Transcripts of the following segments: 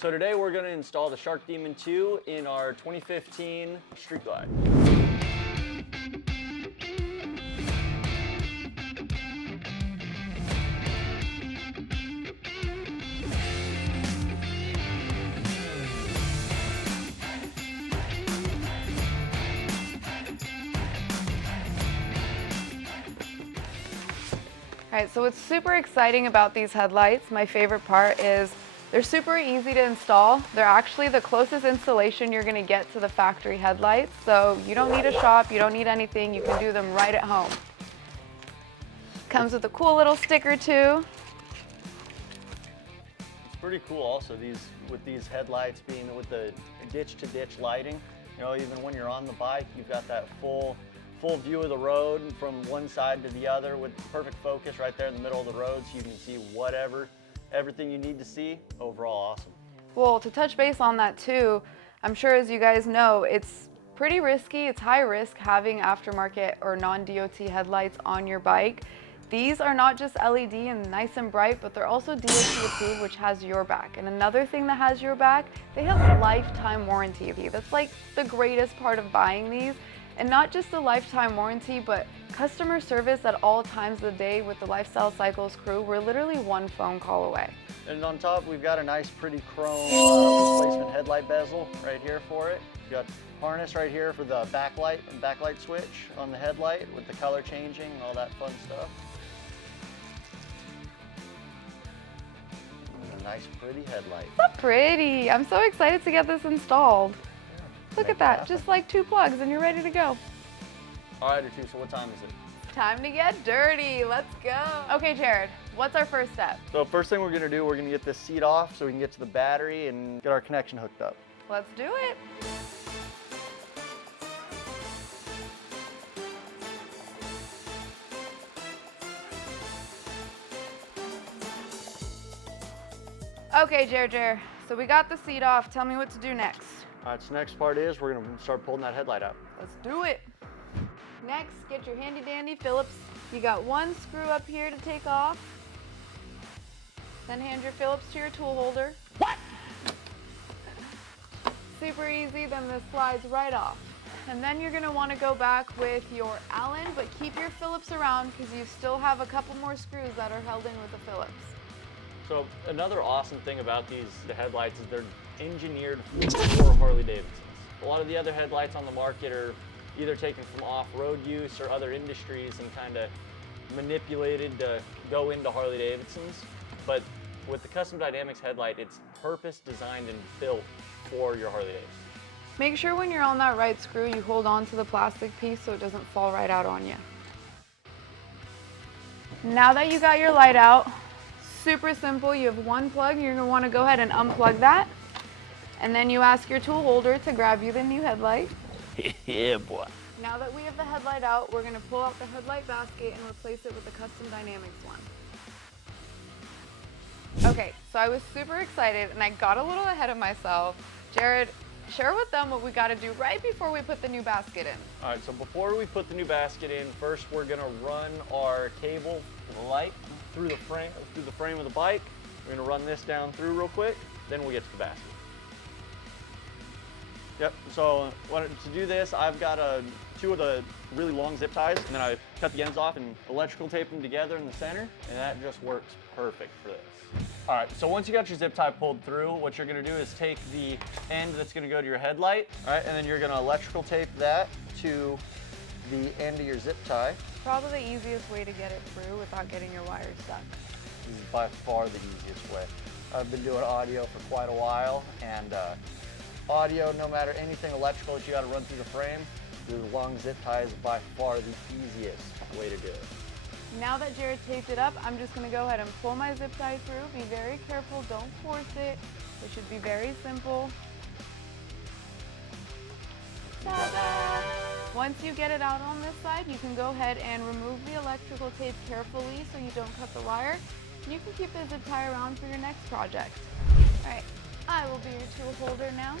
So today we're going to install the Shark Demon 2 in our 2015 Street Glide. All right, so what's super exciting about these headlights, my favorite part is they're super easy to install. They're actually the closest installation you're gonna get to the factory headlights. So you don't need a shop, you don't need anything, you can do them right at home. Comes with a cool little sticker too. It's pretty cool also, with these headlights being with the ditch-to-ditch lighting. You know, even when you're on the bike, you've got that full view of the road from one side to the other with perfect focus right there in the middle of the road, so you can see everything you need to see. Overall, awesome. Well, to touch base on that too, I'm sure as you guys know, it's pretty risky, it's high risk having aftermarket or non-DOT headlights on your bike. These are not just LED and nice and bright, but they're also DOT approved, which has your back. And another thing that has your back, they have lifetime warranty. That's like the greatest part of buying these. And not just the lifetime warranty, but customer service at all times of the day with the Lifestyle Cycles crew. We're literally one phone call away. And on top, we've got a nice, pretty chrome replacement headlight bezel right here for it. We've got harness right here for the backlight switch on the headlight with the color changing and all that fun stuff. And a nice, pretty headlight. So pretty. I'm so excited to get this installed. Look at that, just like 2 plugs and you're ready to go. All right, Atousa, what time is it? Time to get dirty, let's go. Okay, Jared, what's our first step? So first thing we're gonna do, we're gonna get this seat off so we can get to the battery and get our connection hooked up. Let's do it. Okay, Jared, so we got the seat off. Tell me what to do next. All right, so next part is we're gonna start pulling that headlight out. Let's do it. Next, get your handy dandy Phillips. You got 1 screw up here to take off. Then hand your Phillips to your tool holder. What? Super easy, then this slides right off. And then you're gonna wanna go back with your Allen, but keep your Phillips around because you still have a couple more screws that are held in with the Phillips. So another awesome thing about the headlights is they're engineered for Harley-Davidsons. A lot of the other headlights on the market are either taken from off-road use or other industries and kind of manipulated to go into Harley-Davidsons. But with the Custom Dynamics headlight, it's purpose designed and built for your Harley-Davidson. Make sure when you're on that right screw, you hold on to the plastic piece so it doesn't fall right out on you. Now that you got your light out, super simple, you have 1 plug, you're gonna wanna go ahead and unplug that. And then you ask your tool holder to grab you the new headlight. Yeah, boy. Now that we have the headlight out, we're gonna pull out the headlight basket and replace it with the Custom Dynamics one. Okay, so I was super excited and I got a little ahead of myself. Jared, share with them what we gotta do right before we put the new basket in. All right, so before we put the new basket in, first we're gonna run our cable for the light through the frame of the bike. We're gonna run this down through real quick, then we'll get to the basket. Yep, so to do this, I've got 2 of the really long zip ties, and then I cut the ends off and electrical tape them together in the center, and that just works perfect for this. All right, so once you got your zip tie pulled through, what you're gonna do is take the end that's gonna go to your headlight, all right, and then you're gonna electrical tape that to the end of your zip tie. Probably the easiest way to get it through without getting your wires stuck. This is by far the easiest way. I've been doing audio for quite a while, and audio, no matter anything electrical that you got to run through the frame, the long zip tie is by far the easiest way to do it. Now that Jared taped it up, I'm just gonna go ahead and pull my zip tie through. Be very careful, don't force it. It should be very simple. Ta-da! Once you get it out on this side, you can go ahead and remove the electrical tape carefully so you don't cut the wire. And you can keep the zip tie around for your next project. All right, I will be your tool holder now.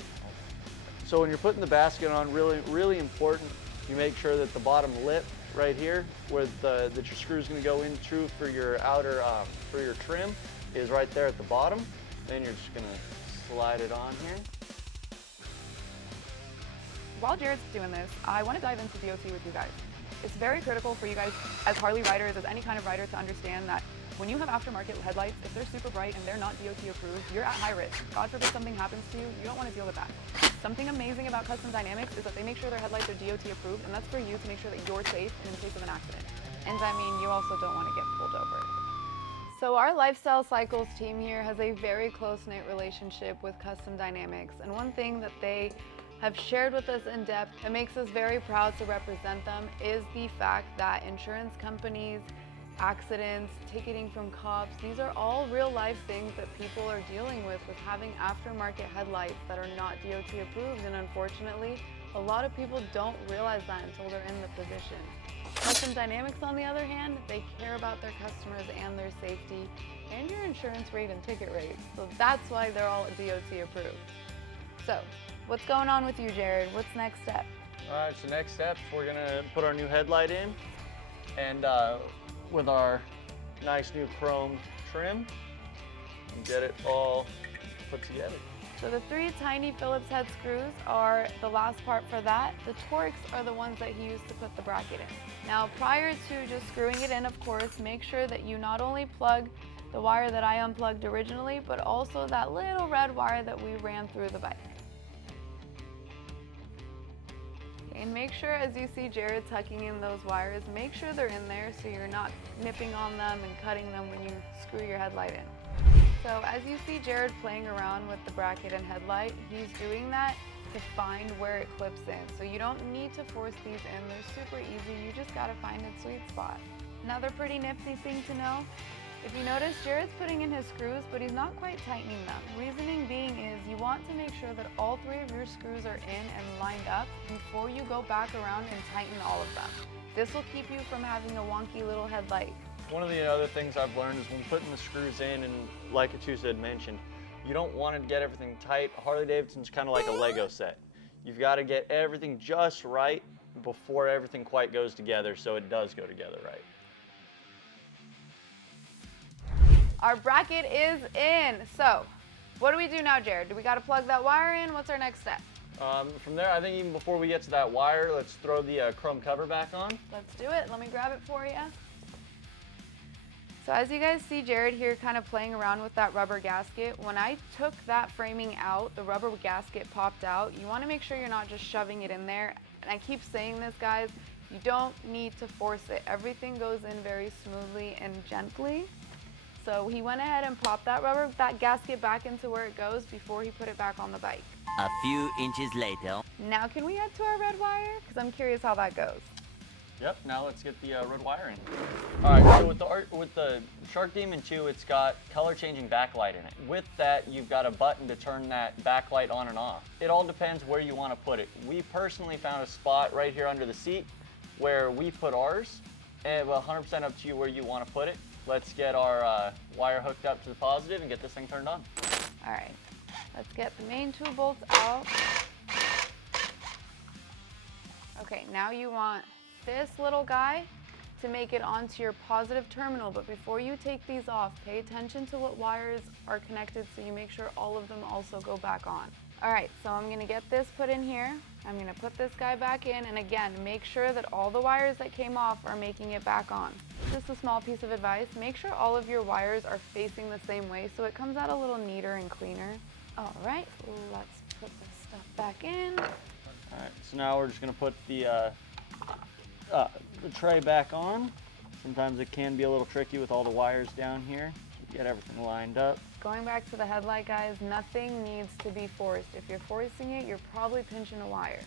So when you're putting the basket on, really important, you make sure that the bottom lip right here, where that your screw is going to go into for your outer, for your trim, is right there at the bottom. Then you're just going to slide it on here. While Jared's doing this, I want to dive into DOT with you guys. It's very critical for you guys as Harley riders, as any kind of rider, to understand that when you have aftermarket headlights, if they're super bright and they're not DOT approved, you're at high risk. God forbid something happens to you, you don't want to deal with that. Something amazing about Custom Dynamics is that they make sure their headlights are DOT approved, and that's for you to make sure that you're safe in case of an accident. And I mean, you also don't want to get pulled over. So our Lifestyle Cycles team here has a very close-knit relationship with Custom Dynamics, and one thing that they have shared with us in depth that makes us very proud to represent them is the fact that insurance companies, accidents, ticketing from cops, these are all real life things that people are dealing with having aftermarket headlights that are not DOT approved, and unfortunately, a lot of people don't realize that until they're in the position. Custom Dynamics, on the other hand, they care about their customers and their safety and your insurance rate and ticket rates, so that's why they're all DOT approved. So, what's going on with you, Jared? What's next step? All right, so next step, we're gonna put our new headlight in, and with our nice new chrome trim, and get it all put together. So the 3 tiny Phillips head screws are the last part for that. The Torx are the ones that he used to put the bracket in. Now, prior to just screwing it in, of course, make sure that you not only plug the wire that I unplugged originally, but also that little red wire that we ran through the bike. And make sure, as you see Jared tucking in those wires, make sure they're in there so you're not nipping on them and cutting them when you screw your headlight in. So as you see Jared playing around with the bracket and headlight, he's doing that to find where it clips in. So you don't need to force these in, they're super easy, you just gotta find a sweet spot. Another pretty nifty thing to know, if you notice, Jared's putting in his screws, but he's not quite tightening them. Reasoning being is you want to make sure that all 3 of your screws are in and lined up before you go back around and tighten all of them. This will keep you from having a wonky little headlight. One of the other things I've learned is when putting the screws in, and like Atousa had mentioned, you don't want to get everything tight. Harley-Davidson's kind of like a Lego set. You've got to get everything just right before everything quite goes together, so it does go together right. Our bracket is in. So, what do we do now, Jared? Do we got to plug that wire in? What's our next step? From there, I think even before we get to that wire, let's throw the chrome cover back on. Let's do it. Let me grab it for you. So as you guys see Jared here kind of playing around with that rubber gasket, when I took that framing out, the rubber gasket popped out. You want to make sure you're not just shoving it in there. And I keep saying this, guys, you don't need to force it. Everything goes in very smoothly and gently. So he went ahead and popped that gasket back into where it goes before he put it back on the bike. A few inches later. Now can we head to our red wire? Because I'm curious how that goes. Yep, now let's get the red wire in. All right, so with the Shark Demon 2, it's got color changing backlight in it. With that, you've got a button to turn that backlight on and off. It all depends where you want to put it. We personally found a spot right here under the seat where we put ours, and 100% up to you where you want to put it. Let's get our wire hooked up to the positive and get this thing turned on. All right, let's get the main 2 bolts out. Okay, now you want this little guy to make it onto your positive terminal, but before you take these off, pay attention to what wires are connected so you make sure all of them also go back on. All right, so I'm gonna get this put in here. I'm gonna put this guy back in, and again, make sure that all the wires that came off are making it back on. Just a small piece of advice, make sure all of your wires are facing the same way so it comes out a little neater and cleaner. All right, let's put this stuff back in. All right, so now we're just gonna put the tray back on. Sometimes it can be a little tricky with all the wires down here. So get everything lined up. Going back to the headlight, guys, nothing needs to be forced. If you're forcing it, you're probably pinching a wire.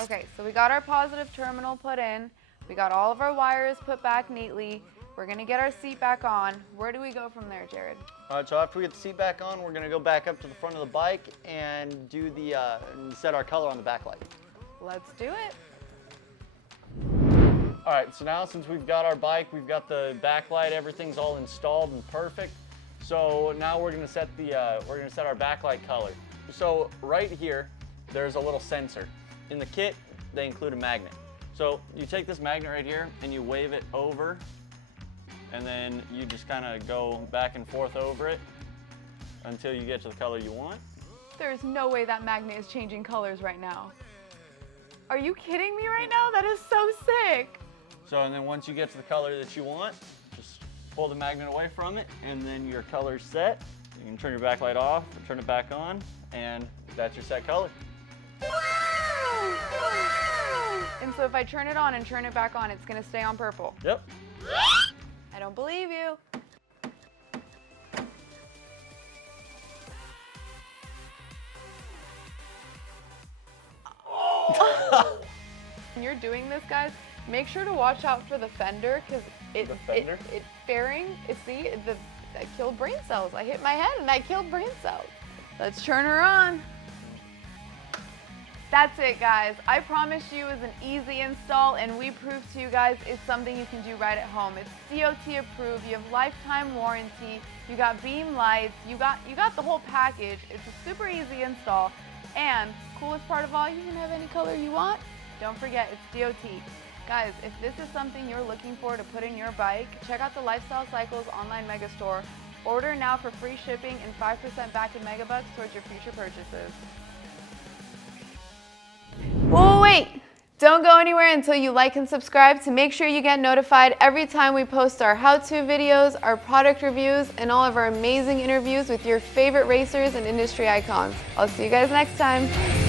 Okay, so we got our positive terminal put in. We got all of our wires put back neatly. We're gonna get our seat back on. Where do we go from there, Jared? All right, so after we get the seat back on, we're gonna go back up to the front of the bike and do the set our color on the backlight. Let's do it. All right, so now since we've got our bike, we've got the backlight, everything's all installed and perfect. So now we're gonna set our backlight color. So right here, there's a little sensor. In the kit, they include a magnet. So you take this magnet right here and you wave it over, and then you just kind of go back and forth over it, until you get to the color you want. There's no way that magnet is changing colors right now. Are you kidding me right now? That is so sick. So, and then once you get to the color that you want, just pull the magnet away from it, and then your color's set. You can turn your backlight off, or turn it back on, and that's your set color. And so if I turn it on and turn it back on, it's gonna stay on purple. Yep. I don't believe you. When you're doing this, guys, make sure to watch out for the fender, because it fairing. See, that killed brain cells. I hit my head and I killed brain cells. Let's turn her on. That's it, guys. I promised you it was an easy install, and we proved to you guys it's something you can do right at home. It's DOT approved. You have lifetime warranty. You got beam lights. You got the whole package. It's a super easy install, and coolest part of all, you can have any color you want. Don't forget, it's DOT. Guys, if this is something you're looking for to put in your bike, check out the Lifestyle Cycles online mega store. Order now for free shipping and 5% back in megabucks towards your future purchases. Whoa, wait! Don't go anywhere until you like and subscribe to make sure you get notified every time we post our how-to videos, our product reviews, and all of our amazing interviews with your favorite racers and industry icons. I'll see you guys next time.